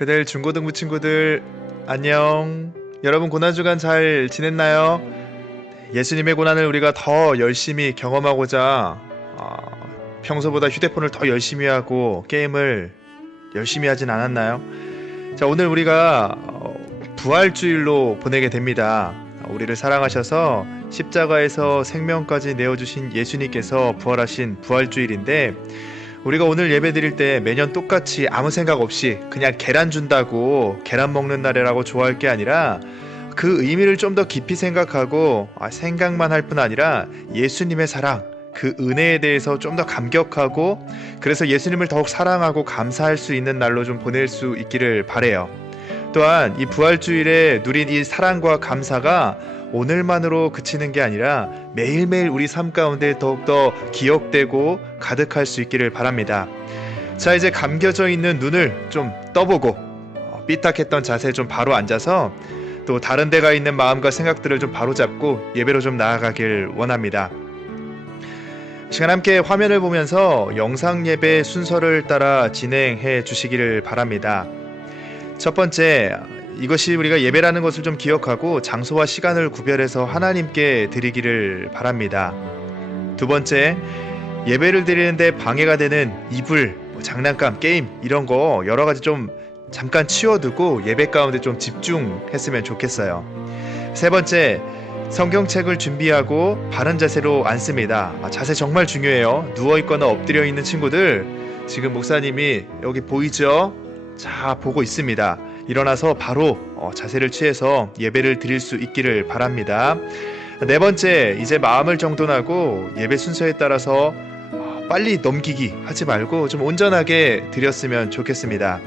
배달 중고등부 친구들 안녕. 여러분 고난주간 잘 지냈나요? 예수님의 고난을 우리가 더 열심히 경험하고자 평소보다 휴대폰을 더 열심히 하고 게임을 열심히 하진 않았나요? 자, 오늘 우리가 부활주일로 보내게 됩니다. 우리를 사랑하셔서 십자가에서 생명까지 내어주신 예수님께서 부활하신 부활주일인데, 우리가 오늘 예배 드릴 때 매년 똑같이 아무 생각 없이 그냥 계란 준다고 계란 먹는 날이라고 좋아할 게 아니라, 그 의미를 좀 더 깊이 생각하고 생각만 할 뿐 아니라 예수님의 사랑, 그 은혜에 대해서 좀 더 감격하고, 그래서 예수님을 더욱 사랑하고 감사할 수 있는 날로 좀 보낼 수 있기를 바라요. 또한 이 부활주일에 누린 이 사랑과 감사가 오늘만으로 그치는 게 아니라 매일매일 우리 삶 가운데 더욱더 기억되고 가득할 수 있기를 바랍니다. 자, 이제 감겨져 있는 눈을 좀 떠보고 삐딱했던 자세 좀 바로 앉아서, 또 다른 데가 있는 마음과 생각들을 좀 바로잡고 예배로 좀 나아가길 원합니다. 시간 함께 화면을 보면서 영상 예배 순서를 따라 진행해 주시기를 바랍니다. 첫 번째, 이것이 우리가 예배라는 것을 좀 기억하고 장소와 시간을 구별해서 하나님께 드리기를 바랍니다. 두 번째, 예배를 드리는데 방해가 되는 이불, 장난감, 게임 이런 거 여러 가지 좀 잠깐 치워두고 예배 가운데 좀 집중했으면 좋겠어요. 세 번째, 성경책을 준비하고 바른 자세로 앉습니다. 자세 정말 중요해요. 누워있거나 엎드려 있는 친구들, 지금 목사님이 여기 보이죠? 자, 보고 있습니다. 일어나서 바로 자세를 취해서 예배를 드릴 수 있기를 바랍니다. 네 번째, 이제 마음을 정돈하고 예배 순서에 따라서 빨리 넘기기 하지 말고 좀 온전하게 드렸으면 좋겠습니다.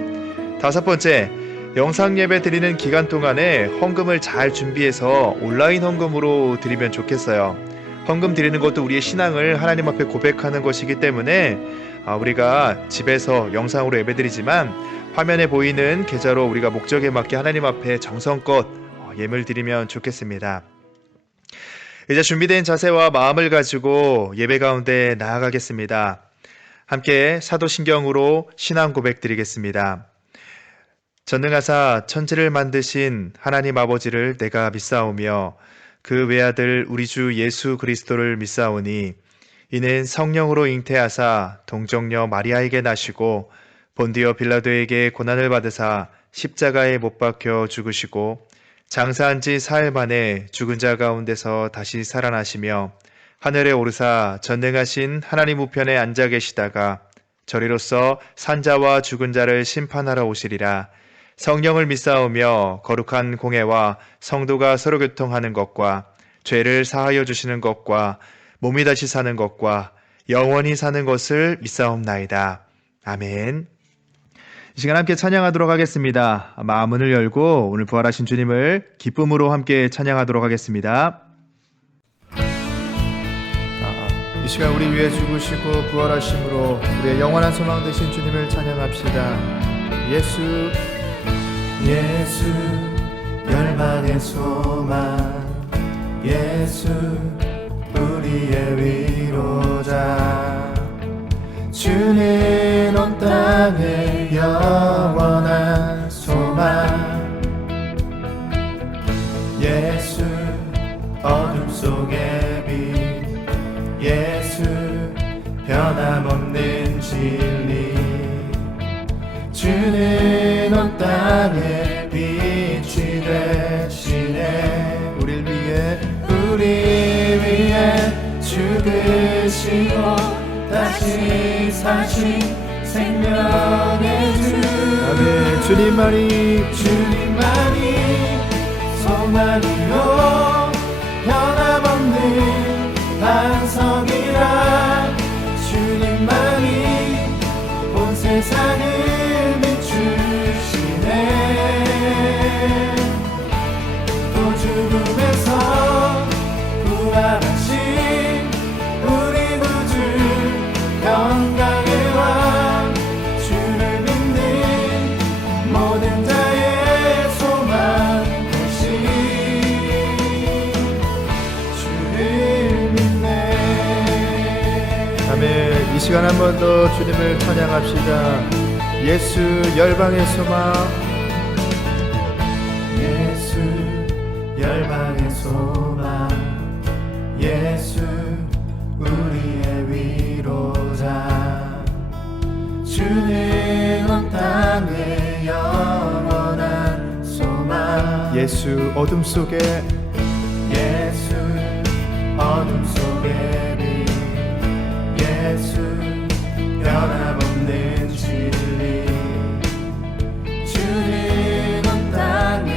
다섯 번째, 영상 예배 드리는 기간 동안에 헌금을 잘 준비해서 온라인 헌금으로 드리면 좋겠어요. 헌금 드리는 것도 우리의 신앙을 하나님 앞에 고백하는 것이기 때문에 우리가 집에서 영상으로 예배 드리지만 화면에 보이는 계좌로 우리가 목적에 맞게 하나님 앞에 정성껏 예물 드리면 좋겠습니다. 이제 준비된 자세와 마음을 가지고 예배 가운데 나아가겠습니다. 함께 사도신경으로 신앙 고백 드리겠습니다. 전능하사 천지를 만드신 하나님 아버지를 내가 믿사오며 그 외아들 우리 주 예수 그리스도를 믿사오니, 이는 성령으로 잉태하사 동정녀 마리아에게 나시고 본디오 빌라도에게 고난을 받으사 십자가에 못 박혀 죽으시고 장사한 지 사흘 만에 죽은 자 가운데서 다시 살아나시며 하늘에 오르사 전능하신 하나님 우편에 앉아 계시다가 저리로서 산자와 죽은 자를 심판하러 오시리라. 성령을 믿사오며 거룩한 공회와 성도가 서로 교통하는 것과 죄를 사하여 주시는 것과 몸이 다시 사는 것과 영원히 사는 것을 믿사옵나이다. 아멘. 이 시간 함께 찬양하도록 하겠습니다. 마음문을 열고 오늘 부활하신 주님을 기쁨으로 함께 찬양하도록 하겠습니다. 이 시간 우리 위해 죽으시고 부활하심으로 우리의 영원한 소망 되신 주님을 찬양합시다. 예수 예수 열방의 소망, 예수 우리의 위로자. 주는 온 땅의 영원한 소망, 예수 어둠 속의 빛, 예수 변함없는 진리. 주는 온 땅의 빛이 되시네. 우릴 위해 죽으시고 다시 사신 생명의 주. 아멘. 주님만이 소망이요 변함없는 반석이라. 주님만이 온 세상을 비추시네. 또 죽음에서 부활하신 우리 구주 영광의 왕, 주를 믿는 모든 자의 소망 되신 주를 믿네. 아멘. 이 시간 한 번 더 주님을 찬양합시다. 예수 열방의 소망, 예수 열방의 소망, 예수 우리의 위로자. 주는 온 땅의 영원한 소망, 예수 어둠 속에, 예수 어둠 속의 빛, 예수 변함없는 진리. 주는 온 땅의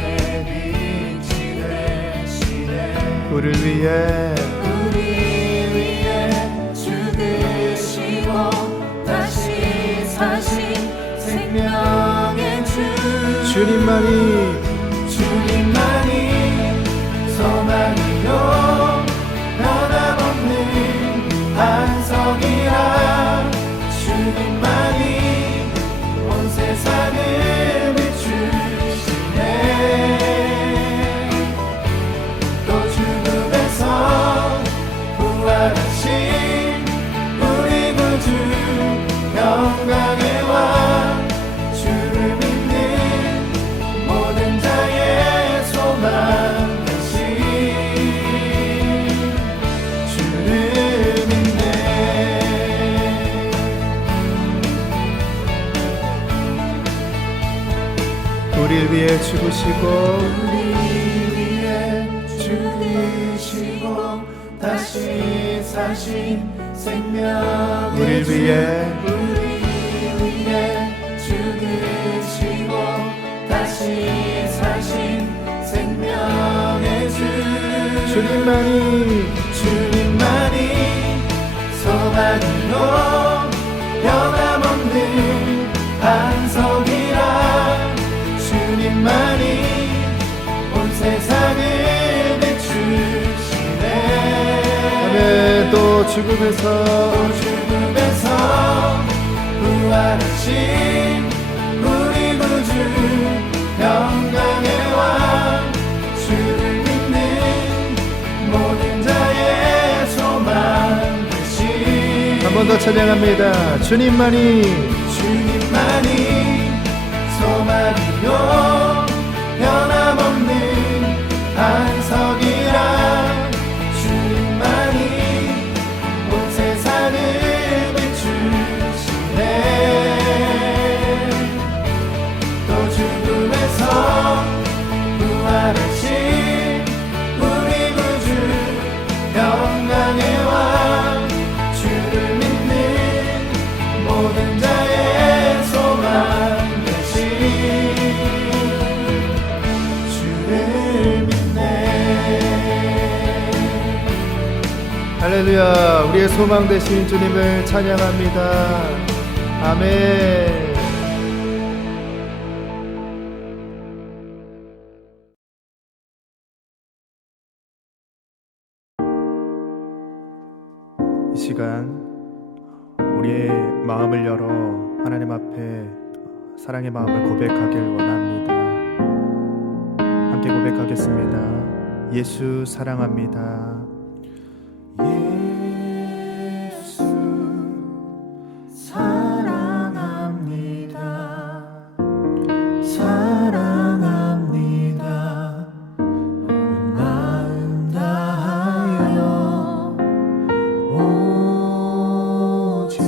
빛이 되시네. 우릴 위해 죽으시고 다시 사신 생명의 주. 주님만이 소망이요 변함없는 반석이라. 주님만이 온 세상을 비추시네. 또 죽음에서 부활하신 우리 구주 영광의 왕, 주를 믿는 모든 자의 소망 되신 주를 믿네. 우릴 위해 죽으시고 우리 위해 죽으시고 다시 사신 생명. 우릴 위해 죽으시고 다시 사신 생명의 주. 주님만이 소망이요 변함없는 반석이라. 주님만이 온 세상을 비추시네. 아멘. 또 죽음에서 부활하신 우리 구주 영광의 왕, 주를 믿는 모든 자의 소망 되신. 한 번 더 찬양합니다. 주님만이 소망이요 변함없는 반석이라. 주님만이 온 세상을 비추시네. 또 죽음에서 부활하신 우리 구주 영광의 왕, 주를 믿는 모든 자의 소망 되신 주를 믿네. 할렐루야. 우리의 소망 되신 주님을 찬양합니다. 아멘. 이 시간 우리의 마음을 열어 하나님 앞에 사랑의 마음을 고백하길 원합니다. 함께 고백하겠습니다. 예수 사랑합니다. 예수 사랑합니다. 사랑합니다. 온 마음 다하여 오직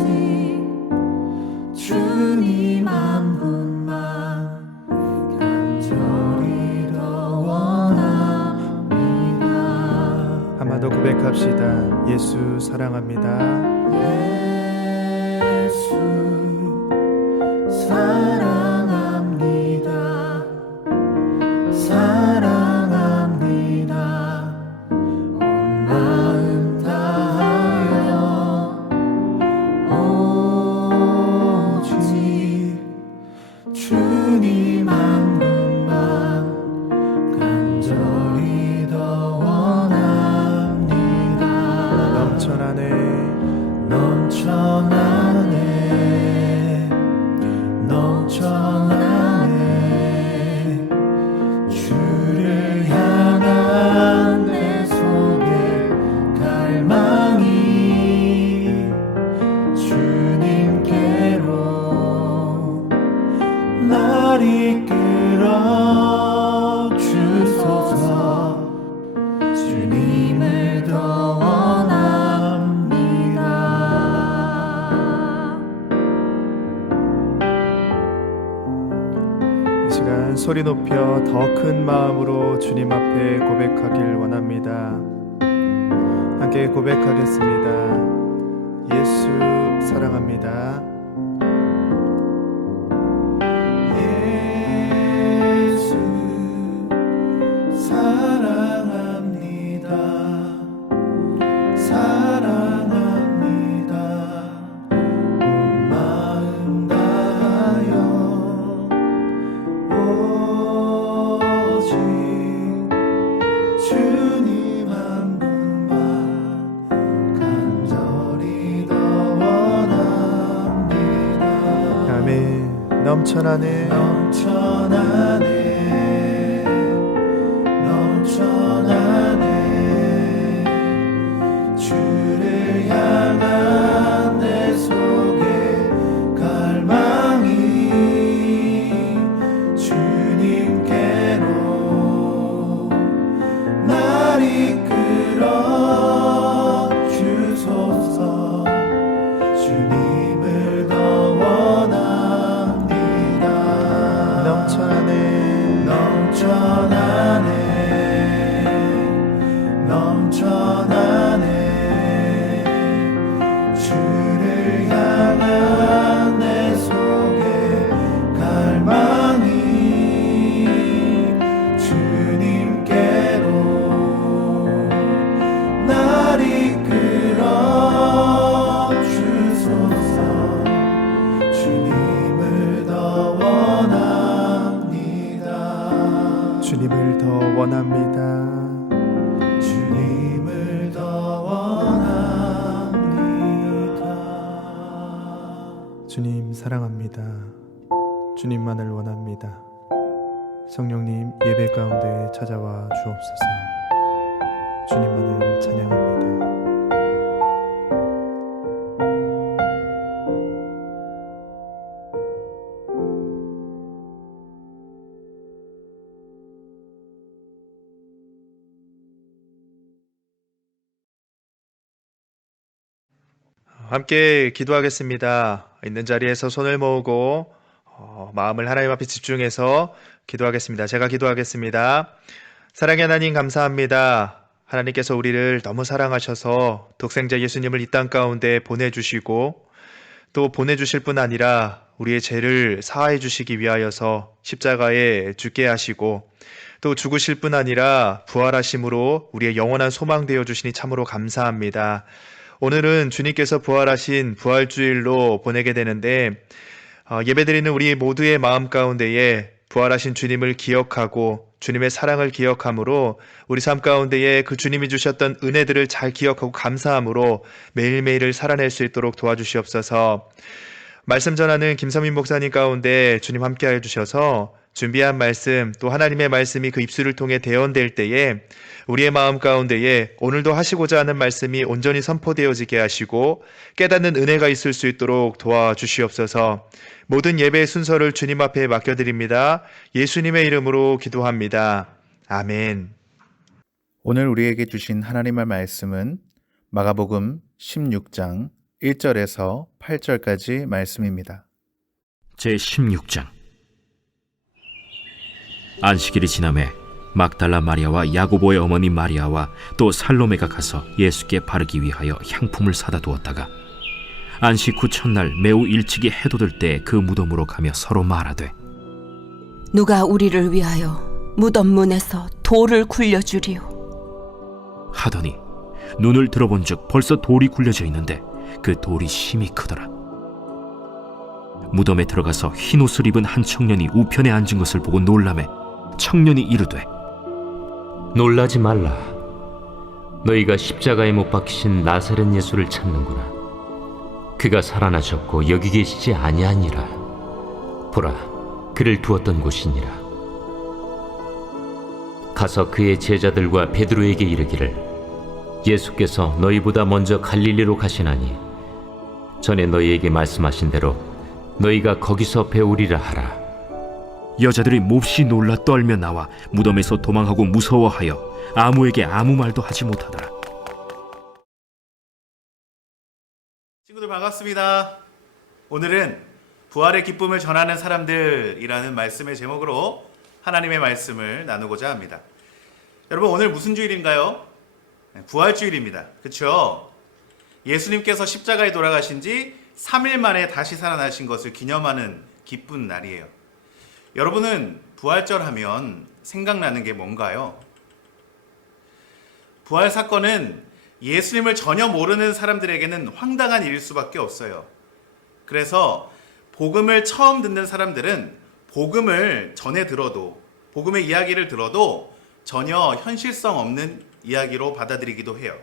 주님 한 분만 간절히 더 원합니다. 한번 더 고백합시다. 예수 사랑합니다. 예수 사랑합니다. 사랑합니다. 온 마음 다하여 오직 주님 한 분만 간절히 더 원합니다. 넘쳐나네 넘쳐나네 넘쳐나네 주를 향한 내 속의 갈망이 주님께로 날 이끌어 주소서. 주님을 더 원합니다. 이 시간 소리 높여 더 큰 마음으로 주님 앞에 고백하길 원합니다. 함께 고백하겠습니다. 예수 사랑합니다. 예수 사랑합니다. 사랑합니다. 온 마음 다하여 오직 주님 한 분만 간절히 더 원합니다. 아멘. 넘쳐나네 넘쳐나네 넘쳐나네 주를 향한 내 속의 갈망이 주님께로 날 이끌어 주소서. 주님을 더 원합니다. 넘쳐나네 넘쳐나네 넘쳐나네 주를 향한 내 속의 갈망이 주님께로 날 이끌어 주소서. 주님을 더 원합니다. 주님을 더 원합니다. 주님을 더 원합니다. 주님 사랑합니다. 주님만을 원합니다. 성령님 예배 가운데 찾아와 주옵소서. 주님만을 찬양합니다. 함께 기도하겠습니다. 있는 자리에서 손을 모으고 마음을 하나님 앞에 집중해서 기도하겠습니다. 제가 기도하겠습니다. 사랑의 하나님 감사합니다. 하나님께서 우리를 너무 사랑하셔서 독생자 예수님을 이 땅 가운데 보내주시고 또 보내주실 뿐 아니라 우리의 죄를 사하여 주시기 위하여서 십자가에 죽게 하시고 또 죽으실 뿐 아니라 부활하심으로 우리의 영원한 소망 되어 주시니 참으로 감사합니다. 오늘은 주님께서 부활하신 부활주일로 보내게 되는데 예배드리는 우리 모두의 마음 가운데에 부활하신 주님을 기억하고 주님의 사랑을 기억함으로 우리 삶 가운데에 그 주님이 주셨던 은혜들을 잘 기억하고 감사함으로 매일매일을 살아낼 수 있도록 도와주시옵소서. 말씀 전하는 김서민 목사님 가운데 주님 함께하여 주셔서 준비한 말씀, 또 하나님의 말씀이 그 입술을 통해 대언될 때에 우리의 마음 가운데에 오늘도 하시고자 하는 말씀이 온전히 선포되어지게 하시고 깨닫는 은혜가 있을 수 있도록 도와주시옵소서. 모든 예배의 순서를 주님 앞에 맡겨드립니다. 예수님의 이름으로 기도합니다. 아멘. 오늘 우리에게 주신 하나님의 말씀은 마가복음 16장 1절에서 8절까지 말씀입니다. 제16장. 안식일이 지남에 막달라 마리아와 야고보의 어머니 마리아와 또 살로메가 가서 예수께 바르기 위하여 향품을 사다 두었다가 안식 후 첫날 매우 일찍이 해돋을 때 그 무덤으로 가며 서로 말하되 누가 우리를 위하여 무덤 문에서 돌을 굴려주리요. 하더니 눈을 들어본즉 벌써 돌이 굴려져 있는데 그 돌이 심히 크더라. 무덤에 들어가서 흰 옷을 입은 한 청년이 우편에 앉은 것을 보고 놀라매 청년이 이르되 놀라지 말라. 너희가 십자가에 못 박히신 나사렛 예수를 찾는구나. 그가 살아나셨고 여기 계시지 아니하니라. 보라, 그를 두었던 곳이니라. 가서 그의 제자들과 베드로에게 이르기를 예수께서 너희보다 먼저 갈릴리로 가시나니 전에 너희에게 말씀하신 대로 너희가 거기서 배우리라 하라. 여자들이 몹시 놀라 떨며 나와 무덤에서 도망하고 무서워하여 아무에게 아무 말도 하지 못하더라. 친구들 반갑습니다. 오늘은 부활의 기쁨을 전하는 사람들이라는 말씀의 제목으로 하나님의 말씀을 나누고자 합니다. 여러분, 오늘 무슨 주일인가요? 부활주일입니다. 그렇죠? 예수님께서 십자가에 돌아가신 지 3일 만에 다시 살아나신 것을 기념하는 기쁜 날이에요. 여러분은 부활절 하면 생각나는 게 뭔가요? 부활 사건은 예수님을 전혀 모르는 사람들에게는 황당한 일일 수밖에 없어요. 그래서 복음을 처음 듣는 사람들은 복음을 전해 들어도, 복음의 이야기를 들어도 전혀 현실성 없는 이야기로 받아들이기도 해요.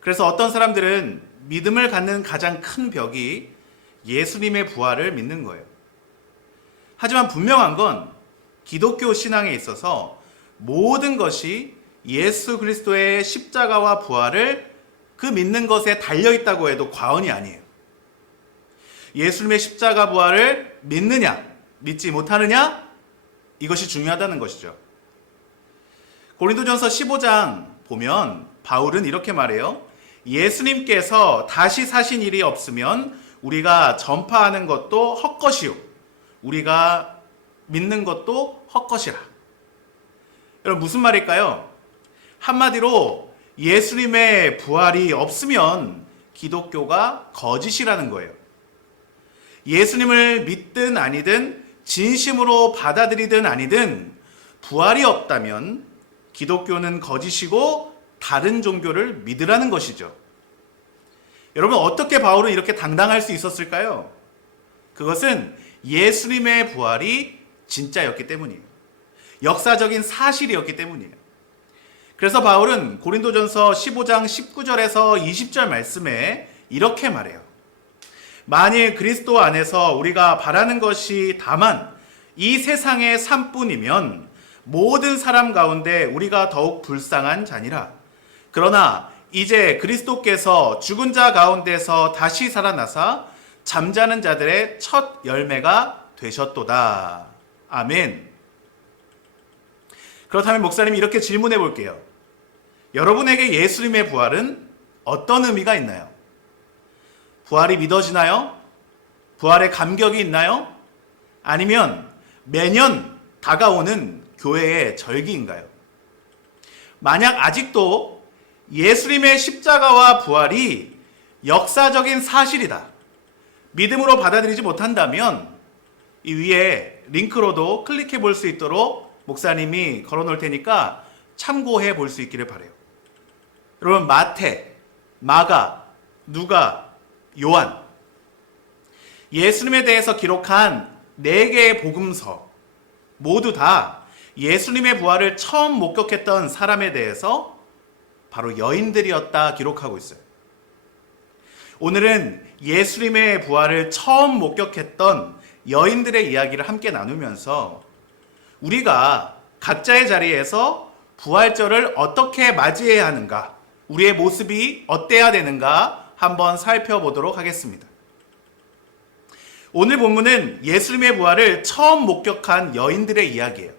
그래서 어떤 사람들은 믿음을 갖는 가장 큰 벽이 예수님의 부활을 믿는 거예요. 하지만 분명한 건 기독교 신앙에 있어서 모든 것이 예수 그리스도의 십자가와 부활을 그 믿는 것에 달려있다고 해도 과언이 아니에요. 예수님의 십자가 부활을 믿느냐, 믿지 못하느냐, 이것이 중요하다는 것이죠. 고린도전서 15장 보면 바울은 이렇게 말해요. 예수님께서 다시 사신 일이 없으면 우리가 전파하는 것도 헛것이요, 우리가 믿는 것도 헛것이라. 여러분, 무슨 말일까요? 한마디로 예수님의 부활이 없으면 기독교가 거짓이라는 거예요. 예수님을 믿든 아니든, 진심으로 받아들이든 아니든 부활이 없다면 기독교는 거짓이고 다른 종교를 믿으라는 것이죠. 여러분, 어떻게 바울은 이렇게 당당할 수 있었을까요? 그것은 예수님의 부활이 진짜였기 때문이에요. 역사적인 사실이었기 때문이에요. 그래서 바울은 고린도전서 15장 19절에서 20절 말씀에 이렇게 말해요. 만일 그리스도 안에서 우리가 바라는 것이 다만 이 세상의 삶뿐이면 모든 사람 가운데 우리가 더욱 불쌍한 자니라. 그러나 이제 그리스도께서 죽은 자 가운데서 다시 살아나사 잠자는 자들의 첫 열매가 되셨도다. 아멘. 그렇다면 목사님이 이렇게 질문해 볼게요. 여러분에게 예수님의 부활은 어떤 의미가 있나요? 부활이 믿어지나요? 부활의 감격이 있나요? 아니면 매년 다가오는 교회의 절기인가요? 만약 아직도 예수님의 십자가와 부활이 역사적인 사실이다, 믿음으로 받아들이지 못한다면 이 위에 링크로도 클릭해 볼 수 있도록 목사님이 걸어 놓을 테니까 참고해 볼 수 있기를 바라요. 여러분, 마태, 마가, 누가, 요한, 예수님에 대해서 기록한 4개의 복음서 모두 다 예수님의 부활을 처음 목격했던 사람에 대해서 바로 여인들이었다 기록하고 있어요. 오늘은 예수님의 부활을 처음 목격했던 여인들의 이야기를 함께 나누면서 우리가 각자의 자리에서 부활절을 어떻게 맞이해야 하는가, 우리의 모습이 어때야 되는가 한번 살펴보도록 하겠습니다. 오늘 본문은 예수님의 부활을 처음 목격한 여인들의 이야기예요.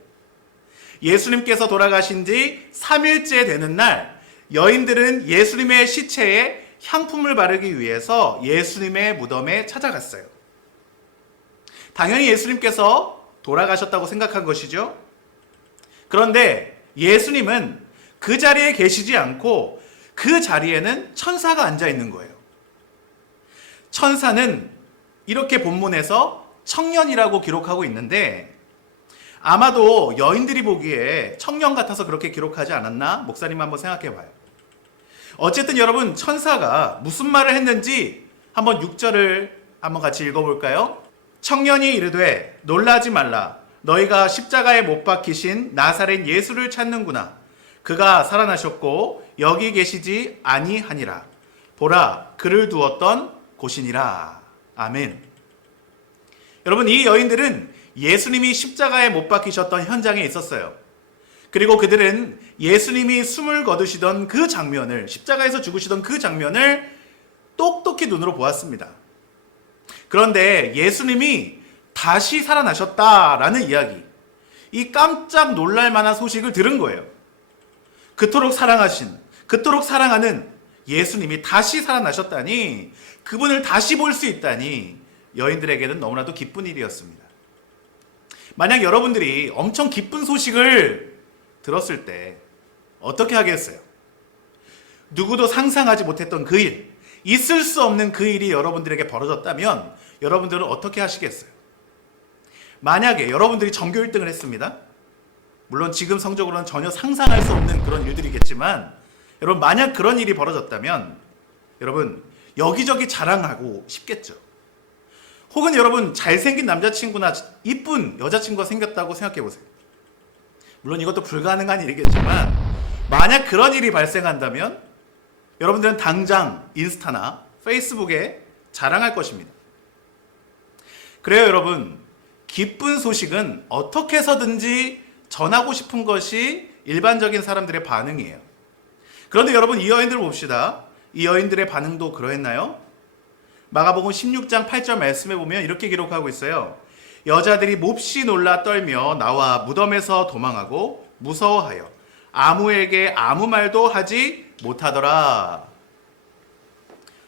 예수님께서 돌아가신 지 3일째 되는 날, 여인들은 예수님의 시체에 향품을 바르기 위해서 예수님의 무덤에 찾아갔어요. 당연히 예수님께서 돌아가셨다고 생각한 것이죠. 그런데 예수님은 그 자리에 계시지 않고 그 자리에는 천사가 앉아 있는 거예요. 천사는 이렇게 본문에서 청년이라고 기록하고 있는데 아마도 여인들이 보기에 청년 같아서 그렇게 기록하지 않았나? 목사님 한번 생각해 봐요. 어쨌든 여러분, 천사가 무슨 말을 했는지 한번 6절을 한번 같이 읽어볼까요? 청년이 이르되 놀라지 말라. 너희가 십자가에 못 박히신 나사렛 예수를 찾는구나. 그가 살아나셨고 여기 계시지 아니하니라. 보라, 그를 두었던 곳이니라. 아멘. 여러분, 이 여인들은 예수님이 십자가에 못 박히셨던 현장에 있었어요. 그리고 그들은 예수님이 숨을 거두시던 그 장면을, 십자가에서 죽으시던 그 장면을 똑똑히 눈으로 보았습니다. 그런데 예수님이 다시 살아나셨다라는 이야기, 이 깜짝 놀랄 만한 소식을 들은 거예요. 그토록 사랑하신, 그토록 사랑하는 예수님이 다시 살아나셨다니, 그분을 다시 볼 수 있다니 여인들에게는 너무나도 기쁜 일이었습니다. 만약 여러분들이 엄청 기쁜 소식을 들었을 때 어떻게 하겠어요? 누구도 상상하지 못했던 그 일, 있을 수 없는 그 일이 여러분들에게 벌어졌다면 여러분들은 어떻게 하시겠어요? 만약에 여러분들이 전교 1등을 했습니다. 물론 지금 성적으로는 전혀 상상할 수 없는 그런 일들이겠지만, 여러분 만약 그런 일이 벌어졌다면 여러분 여기저기 자랑하고 싶겠죠. 혹은 여러분 잘생긴 남자친구나 이쁜 여자친구가 생겼다고 생각해 보세요. 물론 이것도 불가능한 일이겠지만 만약 그런 일이 발생한다면 여러분들은 당장 인스타나 페이스북에 자랑할 것입니다. 그래요, 여러분. 기쁜 소식은 어떻게 해서든지 전하고 싶은 것이 일반적인 사람들의 반응이에요. 그런데 여러분, 이 여인들 봅시다. 이 여인들의 반응도 그러했나요? 마가복음 16장 8절 말씀에 보면 이렇게 기록하고 있어요. 여자들이 몹시 놀라 떨며 나와 무덤에서 도망하고 무서워하여 아무에게 아무 말도 하지 못하더라.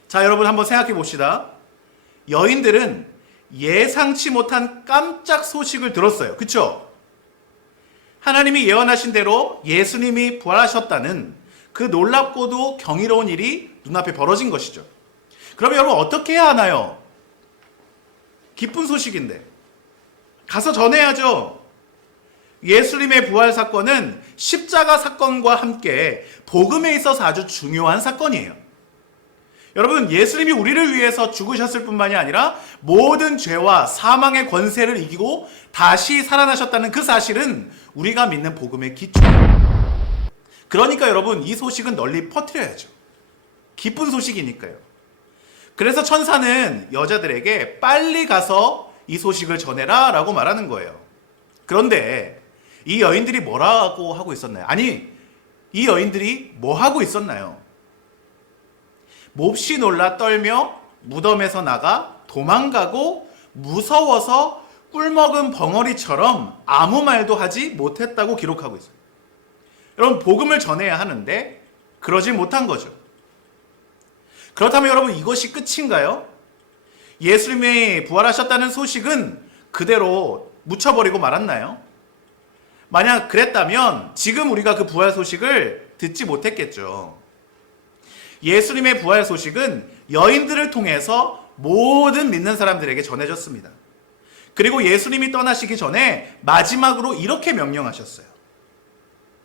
자, 여러분 한번 생각해 봅시다. 여인들은 예상치 못한 깜짝 소식을 들었어요. 그쵸? 하나님이 예언하신 대로 예수님이 부활하셨다는 그 놀랍고도 경이로운 일이 눈앞에 벌어진 것이죠. 그럼 여러분 어떻게 해야 하나요? 기쁜 소식인데 가서 전해야죠. 예수님의 부활 사건은 십자가 사건과 함께 복음에 있어서 아주 중요한 사건이에요. 여러분, 예수님이 우리를 위해서 죽으셨을 뿐만이 아니라 모든 죄와 사망의 권세를 이기고 다시 살아나셨다는 그 사실은 우리가 믿는 복음의 기초예요. 그러니까 여러분, 이 소식은 널리 퍼뜨려야죠. 기쁜 소식이니까요. 그래서 천사는 여자들에게 빨리 가서 이 소식을 전해라 라고 말하는 거예요. 그런데 이 여인들이 뭐라고 하고 있었나요? 아니, 이 여인들이 뭐 하고 있었나요? 몹시 놀라 떨며 무덤에서 나가 도망가고 무서워서 꿀먹은 벙어리처럼 아무 말도 하지 못했다고 기록하고 있어요. 여러분, 복음을 전해야 하는데 그러지 못한 거죠. 그렇다면 여러분, 이것이 끝인가요? 예수님이 부활하셨다는 소식은 그대로 묻혀버리고 말았나요? 만약 그랬다면 지금 우리가 그 부활 소식을 듣지 못했겠죠. 예수님의 부활 소식은 여인들을 통해서 모든 믿는 사람들에게 전해졌습니다. 그리고 예수님이 떠나시기 전에 마지막으로 이렇게 명령하셨어요.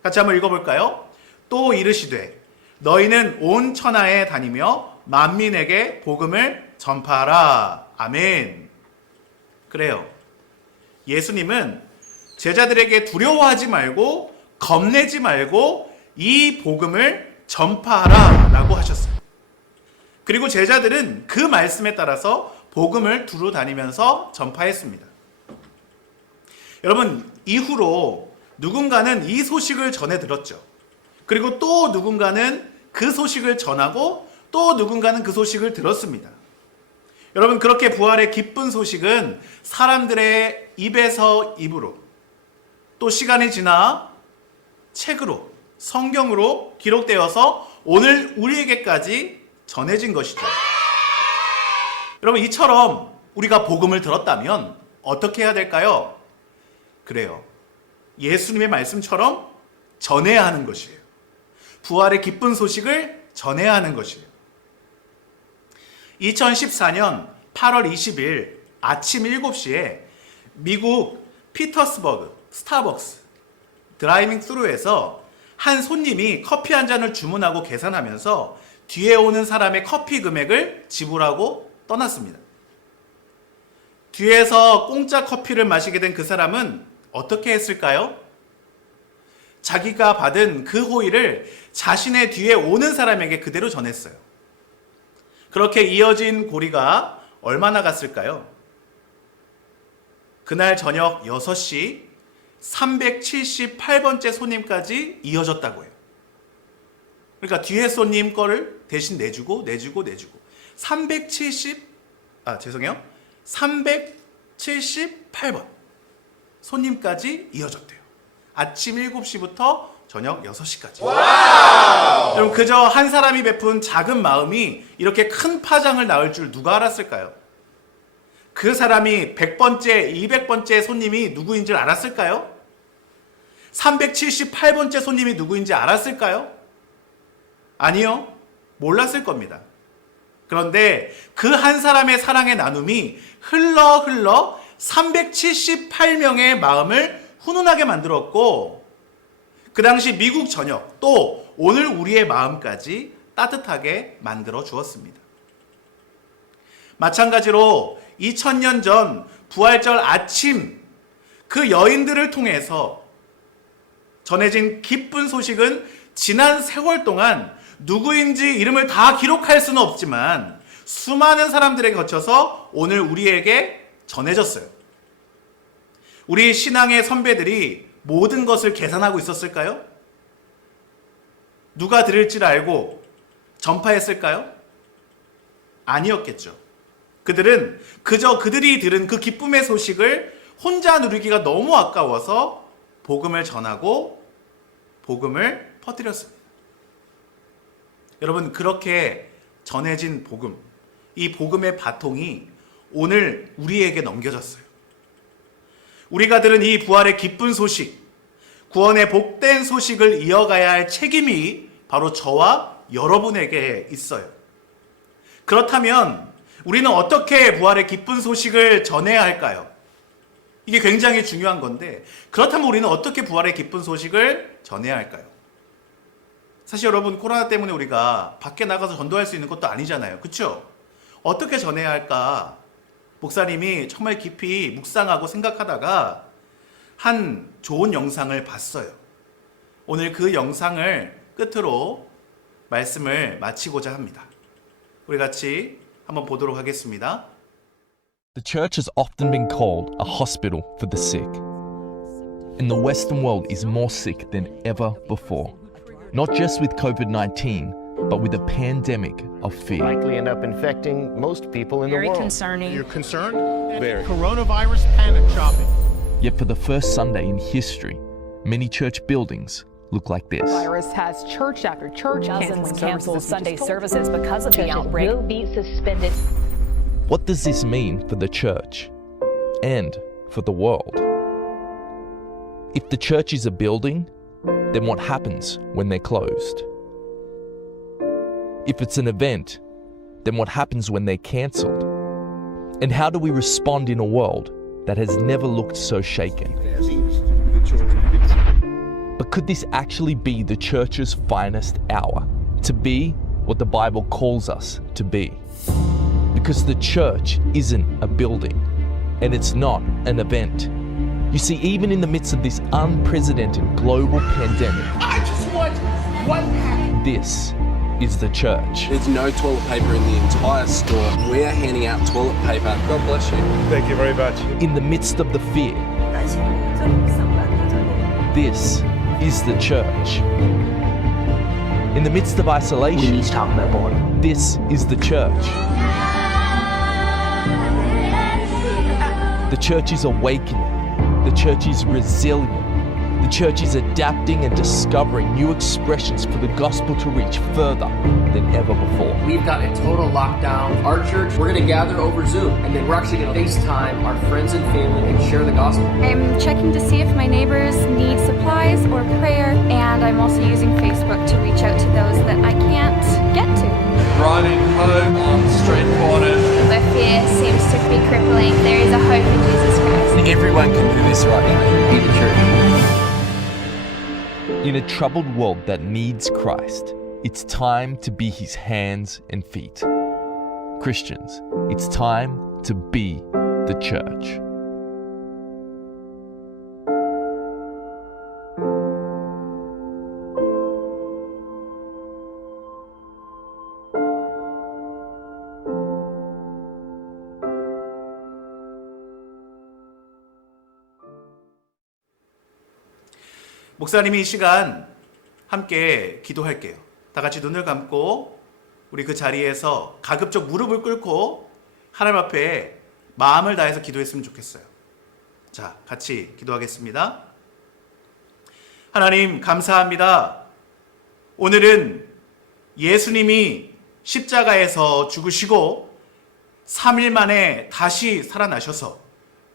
같이 한번 읽어볼까요? 또 이르시되 너희는 온 천하에 다니며 만민에게 복음을 전파하라. 아멘. 그래요. 예수님은 제자들에게 두려워하지 말고 겁내지 말고 이 복음을 전파하라 라고 하셨어요. 그리고 제자들은 그 말씀에 따라서 복음을 두루 다니면서 전파했습니다. 여러분, 이후로 누군가는 이 소식을 전해 들었죠. 그리고 또 누군가는 그 소식을 전하고 또 누군가는 그 소식을 들었습니다. 여러분, 그렇게 부활의 기쁜 소식은 사람들의 입에서 입으로, 또 시간이 지나 책으로, 성경으로 기록되어서 오늘 우리에게까지 전해진 것이죠. 여러분, 이처럼 우리가 복음을 들었다면 어떻게 해야 될까요? 그래요. 예수님의 말씀처럼 전해야 하는 것이에요. 부활의 기쁜 소식을 전해야 하는 것이에요. 2014년 8월 20일 아침 7시에 미국 피터스버그 스타벅스 드라이빙 스루에서 한 손님이 커피 한 잔을 주문하고 계산하면서 뒤에 오는 사람의 커피 금액을 지불하고 떠났습니다. 뒤에서 공짜 커피를 마시게 된 그 사람은 어떻게 했을까요? 자기가 받은 그 호의를 자신의 뒤에 오는 사람에게 그대로 전했어요. 그렇게 이어진 고리가 얼마나 갔을까요? 그날 저녁 6시 378번째 손님까지 이어졌다고 해요. 그러니까 뒤에 손님 거를 대신 내주고 378번 손님까지 이어졌대요. 아침 7시부터 저녁 6시까지. 그럼 그저 한 사람이 베푼 작은 마음이 이렇게 큰 파장을 낳을 줄 누가 알았을까요? 그 사람이 100번째, 200번째 손님이 누구인 줄 알았을까요? 378번째 손님이 누구인지 알았을까요? 아니요. 몰랐을 겁니다. 그런데 그 한 사람의 사랑의 나눔이 흘러 378명의 마음을 훈훈하게 만들었고, 그 당시 미국 전역, 또 오늘 우리의 마음까지 따뜻하게 만들어 주었습니다. 마찬가지로 2000년 전 부활절 아침 그 여인들을 통해서 전해진 기쁜 소식은 지난 세월 동안 누구인지 이름을 다 기록할 수는 없지만 수많은 사람들에게 거쳐서 오늘 우리에게 전해졌어요. 우리 신앙의 선배들이 모든 것을 계산하고 있었을까요? 누가 들을지를 알고 전파했을까요? 아니었겠죠. 그들은 그저 그들이 들은 그 기쁨의 소식을 혼자 누리기가 너무 아까워서 복음을 전하고 복음을 퍼뜨렸습니다. 여러분, 그렇게 전해진 복음, 이 복음의 바통이 오늘 우리에게 넘겨졌어요. 우리가 들은 이 부활의 기쁜 소식, 구원의 복된 소식을 이어가야 할 책임이 바로 저와 여러분에게 있어요. 그렇다면 우리는 어떻게 부활의 기쁜 소식을 전해야 할까요? 이게 굉장히 중요한 건데, 그렇다면 우리는 어떻게 부활의 기쁜 소식을 전해야 할까요? 사실 여러분, 코로나 때문에 우리가 밖에 나가서 전도할 수 있는 것도 아니잖아요. 그렇죠? 어떻게 전해야 할까? 목사님이 정말 깊이 묵상하고 생각하다가 한 좋은 영상을 봤어요. 오늘 그 영상을 끝으로 말씀을 마치고자 합니다. 우리 같이 한번 보도록 하겠습니다. The church has often been called a hospital for the sick. And the Western world is more sick than ever before. Not just with COVID-19, but with a pandemic of fear. Likely end up infecting most people in the Very world. concerning. You're concerned? Very. Coronavirus panic shopping. Yet for the first Sunday in history, many church buildings look like this. Virus has church after church Dozens canceled Sunday services because of the outbreak. will be suspended. What does this mean for the church and for the world? If the church is a building, then what happens when they're closed? If it's an event, then what happens when they're cancelled? And how do we respond in a world that has never looked so shaken? But could this actually be the church's finest hour? To be what the Bible calls us to be? Because the church isn't a building, and it's not an event. You see, even in the midst of this unprecedented global pandemic, this is the church. There's no toilet paper in the entire store. We're handing out toilet paper. God bless you. Thank you very much. In the midst of the fear, this is the church. In the midst of isolation, this is the church. The church is awakening. The church is resilient. The church is adapting and discovering new expressions for the gospel to reach further than ever before. We've got a total lockdown. Our church, we're going to gather over Zoom, and then we're actually going to FaceTime our friends and family and share the gospel. I'm checking to see if my neighbors need supplies or prayer, and I'm also using Facebook to reach out to those that I can't get to. Riding home on street corners. Where fear seems to be crippling, there is a hope in Jesus Christ. Everyone can do this right now. Be the church. In a troubled world that needs Christ, it's time to be his hands and feet. Christians, it's time to be the church. 목사님이 이 시간 함께 기도할게요. 다 같이 눈을 감고 우리 그 자리에서 가급적 무릎을 꿇고 하나님 앞에 마음을 다해서 기도했으면 좋겠어요. 자, 같이 기도하겠습니다. 하나님 감사합니다. 오늘은 예수님이 십자가에서 죽으시고 3일 만에 다시 살아나셔서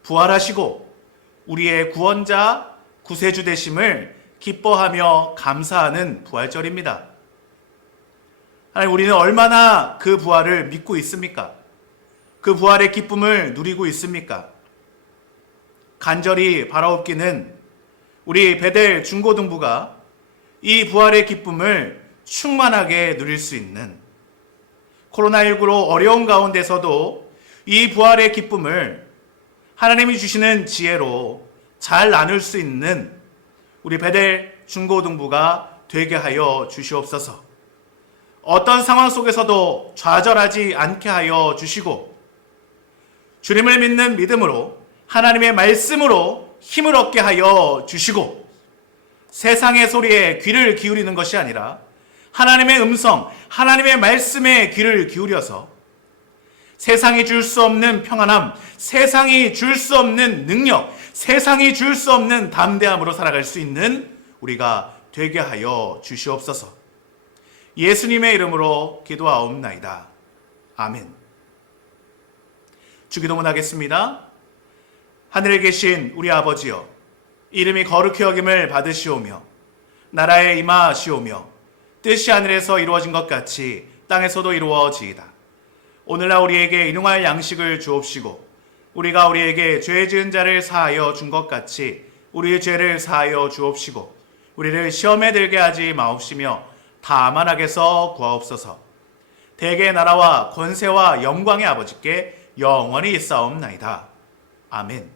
부활하시고 우리의 구원자 구세주 되심을 기뻐하며 감사하는 부활절입니다. 하나님, 우리는 얼마나 그 부활을 믿고 있습니까? 그 부활의 기쁨을 누리고 있습니까? 간절히 바라옵기는 우리 베델 중고등부가 이 부활의 기쁨을 충만하게 누릴 수 있는, 코로나19로 어려운 가운데서도 이 부활의 기쁨을 하나님이 주시는 지혜로 잘 나눌 수 있는 우리 베델 중고등부가 되게 하여 주시옵소서. 어떤 상황 속에서도 좌절하지 않게 하여 주시고 주님을 믿는 믿음으로 하나님의 말씀으로 힘을 얻게 하여 주시고 세상의 소리에 귀를 기울이는 것이 아니라 하나님의 음성, 하나님의 말씀에 귀를 기울여서 세상이 줄 수 없는 평안함, 세상이 줄 수 없는 능력, 세상이 줄 수 없는 담대함으로 살아갈 수 있는 우리가 되게 하여 주시옵소서. 예수님의 이름으로 기도하옵나이다. 아멘. 주기도문 하겠습니다. 하늘에 계신 우리 아버지여, 이름이 거룩히 여김을 받으시오며 나라에 임하시오며 뜻이 하늘에서 이루어진 것 같이 땅에서도 이루어지이다. 오늘날 우리에게 일용할 양식을 주옵시고 우리가 우리에게 죄 지은 자를 사하여 준 것 같이 우리의 죄를 사하여 주옵시고 우리를 시험에 들게 하지 마옵시며 다만 악에서 구하옵소서. 대개의 나라와 권세와 영광의 아버지께 영원히 있사옵나이다. 아멘.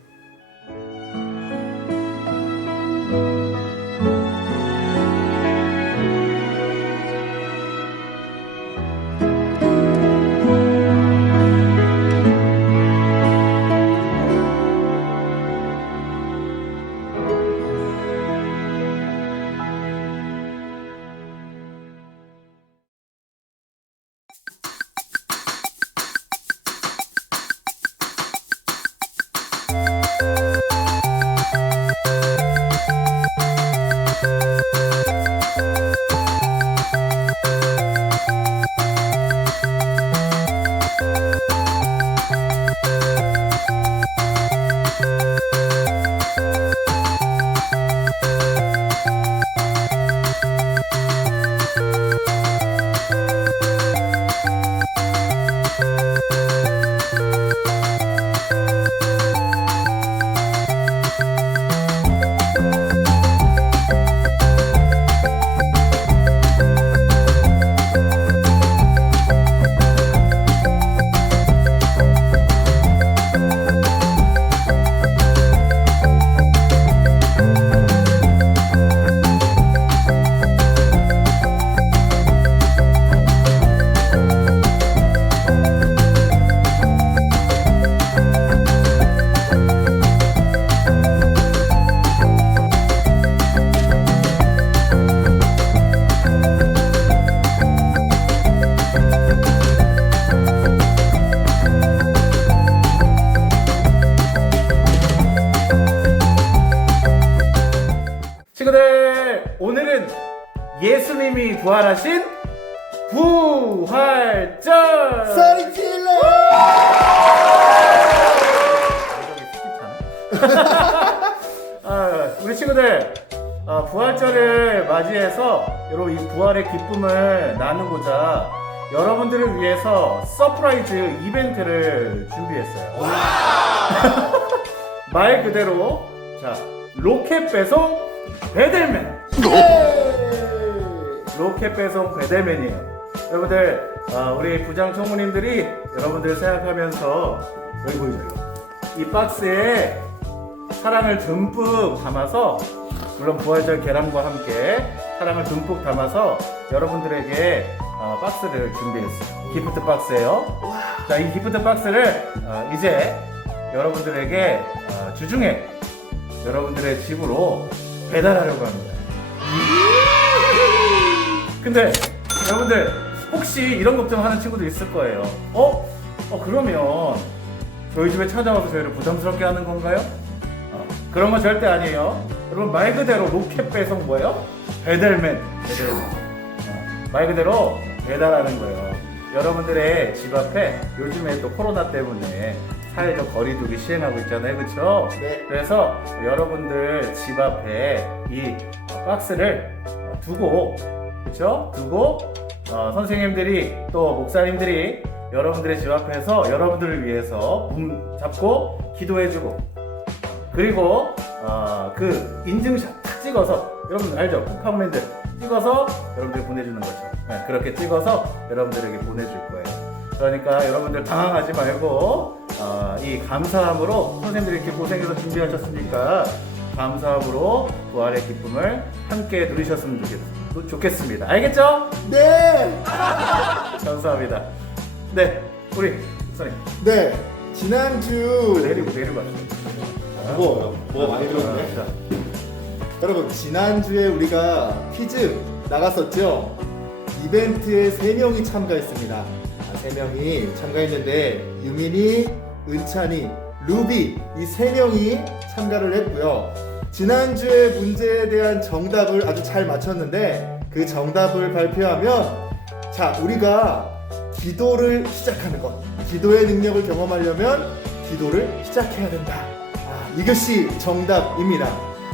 오늘은 예수님이 부활하신 부활절! 소리 질러! 우리 친구들, 부활절을 맞이해서 여러분 이 부활의 기쁨을 나누고자 여러분들을 위해서 서프라이즈 이벤트를 준비했어요. 말 그대로 자 로켓 배송 배달맨. 로켓 배송 배달맨이에요. 여러분들, 우리 부장 총무님들이 여러분들 생각하면서 여기 보이죠? 이 박스에 사랑을 듬뿍 담아서, 물론 부활절 계란과 함께 사랑을 듬뿍 담아서 여러분들에게 박스를 준비했어요. 기프트 박스예요. 자, 이 기프트 박스를 이제 여러분들에게 주중에 여러분들의 집으로 배달하려고 합니다. 근데 여러분들 혹시 이런 걱정하는 친구도 있을 거예요. 그러면 저희 집에 찾아와서 저희를 부담스럽게 하는 건가요? 그런 건 절대 아니에요. 여러분 말 그대로 로켓 배송 뭐예요? 배달맨. 말 그대로 배달하는 거예요. 여러분들의 집 앞에 요즘에 또 코로나 때문에 사회적 거리두기 시행하고 있잖아요, 그렇죠? 네. 그래서 여러분들 집 앞에 이 박스를 두고, 그렇죠? 두고 선생님들이 또 목사님들이 여러분들의 집 앞에서 여러분들을 위해서 잡고 기도해주고, 그리고 그 인증샷 딱 찍어서, 여러분 알죠? 쿠팡맨들 찍어서 여러분들 보내주는 거죠. 네, 그렇게 찍어서 여러분들에게 보내줄 거예요. 그러니까 여러분들 당황하지 말고 이 감사함으로, 선생님들이 이렇게 고생해서 준비하셨으니까 감사함으로 부활의 기쁨을 함께 누리셨으면 좋겠습니다. 알겠죠? 네! 감사합니다. 네, 우리 선생님. 네, 지난주 내리고 왔어요. 무거워요. 뭐가 많이 들었네. 자, 여러분, 지난주에 우리가 퀴즈 나갔었죠? 이벤트에 3명이 참가했습니다. 3명이 참가했는데 유민이, 은찬이, 루비 이 3명이 참가를 했고요. 지난주에 문제에 대한 정답을 아주 잘 맞췄는데 그 정답을 발표하면, 자, 우리가 기도를 시작하는 것, 기도의 능력을 경험하려면 기도를 시작해야 된다. 이것이 정답입니다.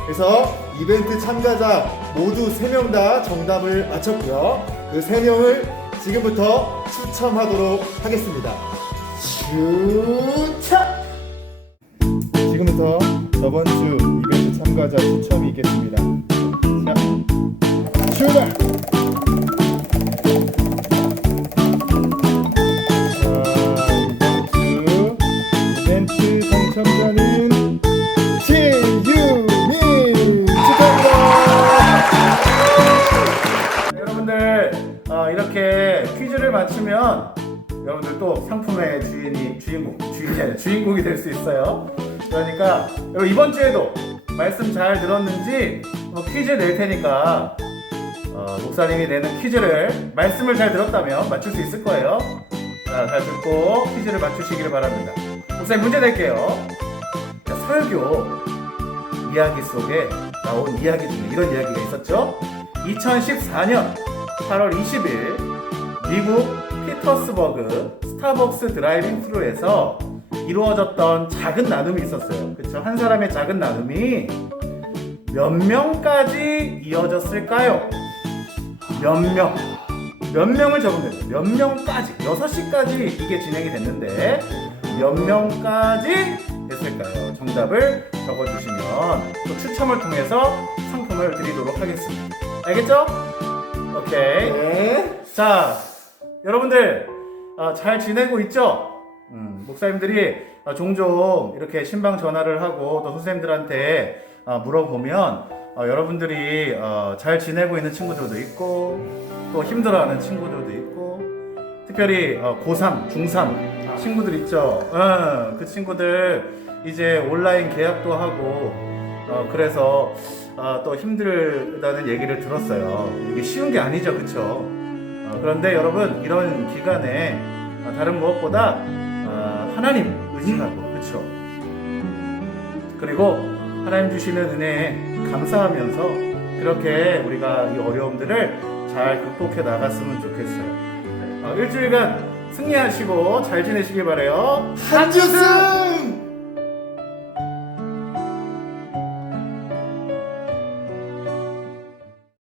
그래서 이벤트 참가자 모두 3명 다 정답을 맞췄고요. 그 3명을 지금부터 추첨하도록 하겠습니다. 추첨! 지금부터 저번 주 이벤트 참가자 추첨이 있겠습니다. 자, 출발! 이번 주 이벤트 당첨자는 지유민! 축하합니다! 여러분들, 이렇게 퀴즈를 맞추면 여러분들 또 상품의 주인공이 될 수 있어요. 그러니까 여러분 이번 주에도 말씀 잘 들었는지 퀴즈 낼 테니까 목사님이 내는 퀴즈를, 말씀을 잘 들었다면 맞출 수 있을 거예요. 자, 잘 듣고 퀴즈를 맞추시기를 바랍니다. 목사님 문제 낼게요. 자, 설교 이야기 속에 나온 이야기 중에 이런 이야기가 있었죠. 2014년 8월 20일 미국 피터스버그 스타벅스 드라이빙 스루에서 이루어졌던 작은 나눔이 있었어요. 그쵸? 한 사람의 작은 나눔이 몇 명까지 이어졌을까요? 몇 명을 적으면 돼요. 몇 명까지, 6시까지 이게 진행이 됐는데 몇 명까지 됐을까요? 정답을 적어주시면 또 추첨을 통해서 상품을 드리도록 하겠습니다. 알겠죠? 오케이. 네. 자, 여러분들 잘 지내고 있죠? 목사님들이 종종 이렇게 신방 전화를 하고 또 선생님들한테 물어보면 여러분들이 잘 지내고 있는 친구들도 있고 또 힘들어하는 친구들도 있고, 특별히 고3, 중3 친구들 있죠. 그 친구들 이제 온라인 계약도 하고 그래서 또 힘들다는 얘기를 들었어요. 이게 쉬운 게 아니죠, 그쵸? 그런데 여러분, 이런 기간에 다른 무엇보다 하나님 의지하고, 그쵸? 그리고 하나님 주시는 은혜에 감사하면서 그 그렇게 우리가 이 어려움들을 잘 극복해 나갔으면 좋겠어요. 일주일간 승리하시고 잘 지내시길 바래요. 한주승!